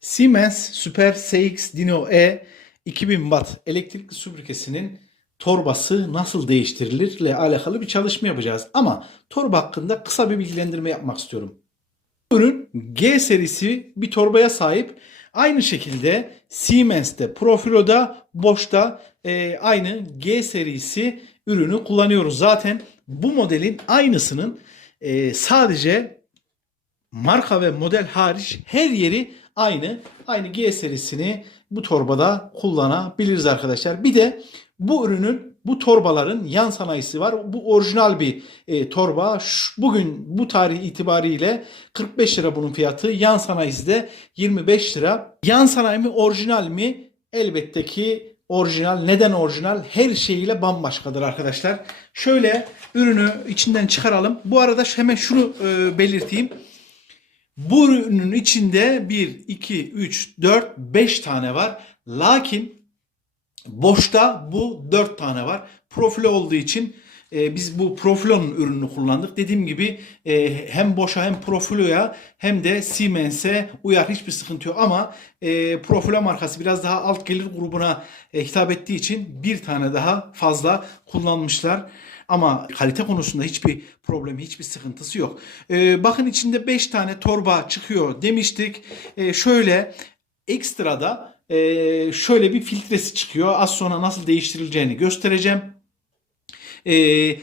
Siemens Super CX Dino E 2000 watt elektrikli süpürgesinin torbası nasıl değiştirilir ile alakalı bir çalışma yapacağız. Ama torba hakkında kısa bir bilgilendirme yapmak istiyorum. Ürün G serisi bir torbaya sahip. Aynı şekilde Siemens'te, Profilo'da, Bosch'ta e, aynı G serisi ürünü kullanıyoruz. Zaten bu modelin aynısının e, sadece marka ve model hariç her yeri aynı. Aynı G serisini bu torbada kullanabiliriz arkadaşlar. Bir de bu ürünün bu torbaların yan sanayisi var. Bu orijinal bir e, torba. Şu- bugün bu tarih itibariyle 45 lira bunun fiyatı. Yan sanayisi de 25 lira. Yan sanayi mi orijinal mi? Elbette ki orijinal. Neden orijinal? Her şeyiyle bambaşkadır arkadaşlar. Şöyle ürünü içinden çıkaralım. Bu arada hemen şunu e, belirteyim. Bu ürünün içinde 1, 2, 3, 4, 5 tane var. Lakin boşta bu 4 tane var. Profilo olduğu için e, biz bu Profilo'nun ürününü kullandık. Dediğim gibi e, hem boşa hem Profilo'ya hem de Siemens'e uyar hiçbir sıkıntı yok. Ama e, markası biraz daha alt gelir grubuna e, hitap ettiği için bir tane daha fazla kullanmışlar. Ama kalite konusunda hiçbir problemi, hiçbir sıkıntısı yok. Ee, bakın içinde 5 tane torba çıkıyor demiştik. Ee, şöyle ekstrada e, şöyle bir filtresi çıkıyor. Az sonra nasıl değiştirileceğini göstereceğim. Ee,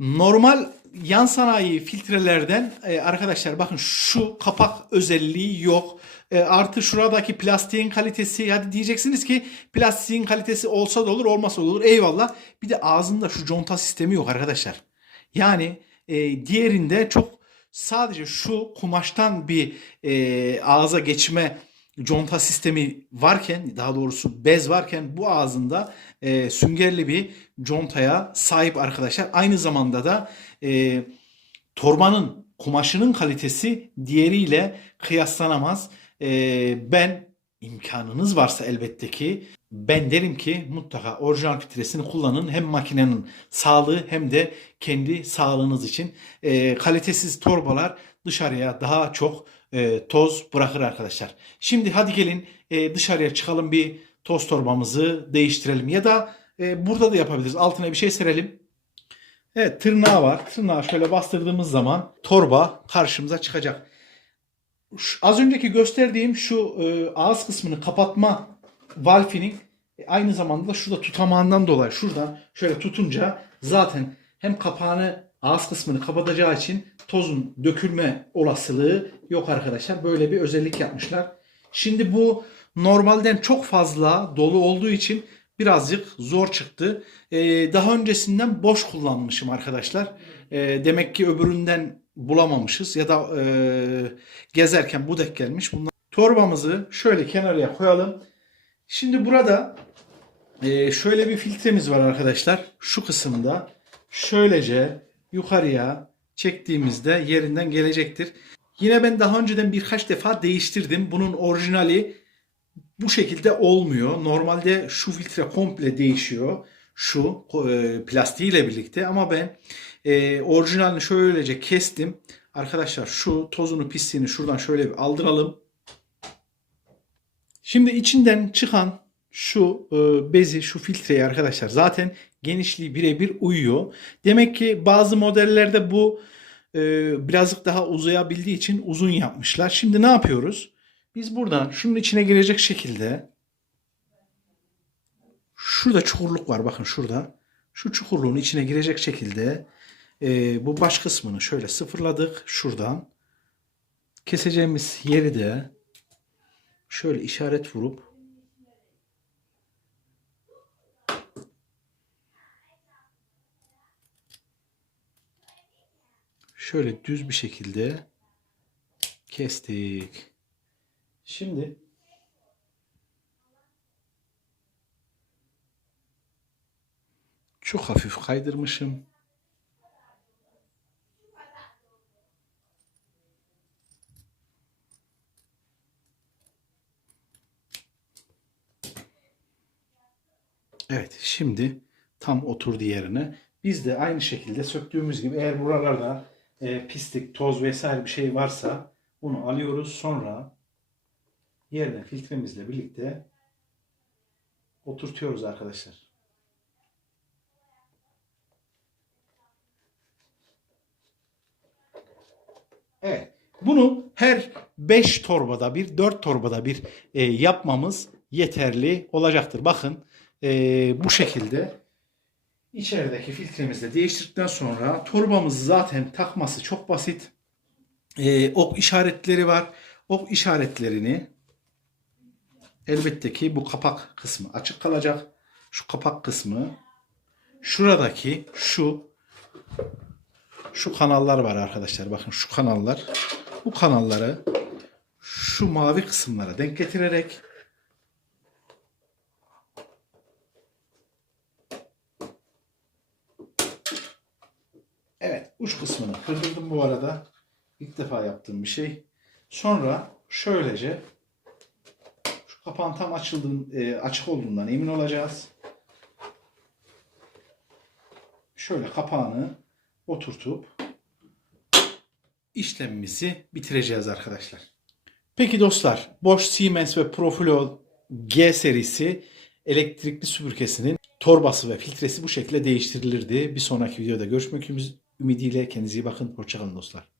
normal yan sanayi filtrelerden e, arkadaşlar bakın şu kapak özelliği yok. E, artı şuradaki plastiğin kalitesi hadi diyeceksiniz ki plastiğin kalitesi olsa da olur olmasa da olur eyvallah. Bir de ağzında şu conta sistemi yok arkadaşlar. Yani e, diğerinde çok sadece şu kumaştan bir e, ağza geçme conta sistemi varken daha doğrusu bez varken bu ağzında e, süngerli bir contaya sahip arkadaşlar. Aynı zamanda da e, torbanın kumaşının kalitesi diğeriyle kıyaslanamaz. E, ben imkanınız varsa elbette ki ben derim ki mutlaka orijinal filtresini kullanın. Hem makinenin sağlığı hem de kendi sağlığınız için. E, kalitesiz torbalar dışarıya daha çok e, toz bırakır arkadaşlar. Şimdi hadi gelin e, dışarıya çıkalım bir toz torbamızı değiştirelim. Ya da e, burada da yapabiliriz. Altına bir şey serelim. Evet tırnağı var. Tırnağı şöyle bastırdığımız zaman torba karşımıza çıkacak. Şu- az önceki gösterdiğim şu e, ağız kısmını kapatma valfinin e, aynı zamanda da şurada tutamağından dolayı şuradan şöyle tutunca zaten hem kapağını ağız kısmını kapatacağı için tozun dökülme olasılığı yok arkadaşlar. Böyle bir özellik yapmışlar. Şimdi bu normalden çok fazla dolu olduğu için birazcık zor çıktı. E, daha öncesinden boş kullanmışım arkadaşlar. E, demek ki öbüründen bulamamışız ya da e, gezerken bu denk gelmiş. Bunlar... Torbamızı şöyle kenarıya koyalım. Şimdi burada e, şöyle bir filtremiz var arkadaşlar. Şu kısımda şöylece yukarıya çektiğimizde yerinden gelecektir. Yine ben daha önceden birkaç defa değiştirdim. Bunun orijinali bu şekilde olmuyor. Normalde şu filtre komple değişiyor. Şu e, plastiğiyle birlikte ama ben e, orijinalini şöylece kestim. Arkadaşlar şu tozunu pisliğini şuradan şöyle bir aldıralım. Şimdi içinden çıkan şu e, bezi, şu filtreyi arkadaşlar zaten genişliği birebir uyuyor. Demek ki bazı modellerde bu e, birazcık daha uzayabildiği için uzun yapmışlar. Şimdi ne yapıyoruz? Biz buradan şunun içine girecek şekilde şurada çukurluk var bakın şurada. Şu çukurluğun içine girecek şekilde e, bu baş kısmını şöyle sıfırladık şuradan. Keseceğimiz yeri de şöyle işaret vurup şöyle düz bir şekilde kestik. Şimdi çok hafif kaydırmışım. Evet, şimdi tam oturdu yerine. Biz de aynı şekilde söktüğümüz gibi eğer buralarda e, pislik, toz vesaire bir şey varsa bunu alıyoruz. Sonra yerine filtremizle birlikte oturtuyoruz arkadaşlar. Evet. Bunu her 5 torbada bir, 4 torbada bir e, yapmamız yeterli olacaktır. Bakın e, bu şekilde içerideki filtremizi de değiştirdikten sonra torbamız zaten takması çok basit. E, ok işaretleri var. Ok işaretlerini elbette ki bu kapak kısmı açık kalacak. Şu kapak kısmı şuradaki şu şu kanallar var arkadaşlar. Bakın şu kanallar. Bu kanalları şu mavi kısımlara denk getirerek Evet, uç kısmını kırdırdım bu arada. İlk defa yaptığım bir şey. Sonra şöylece şu kapağın tam açıldığın, e, açık olduğundan emin olacağız. Şöyle kapağını oturtup işlemimizi bitireceğiz arkadaşlar. Peki dostlar, Bosch Siemens ve Profilo G serisi elektrikli süpürgesinin torbası ve filtresi bu şekilde değiştirilirdi. Bir sonraki videoda görüşmek ümidiyle kendinize iyi bakın. Hoşçakalın dostlar.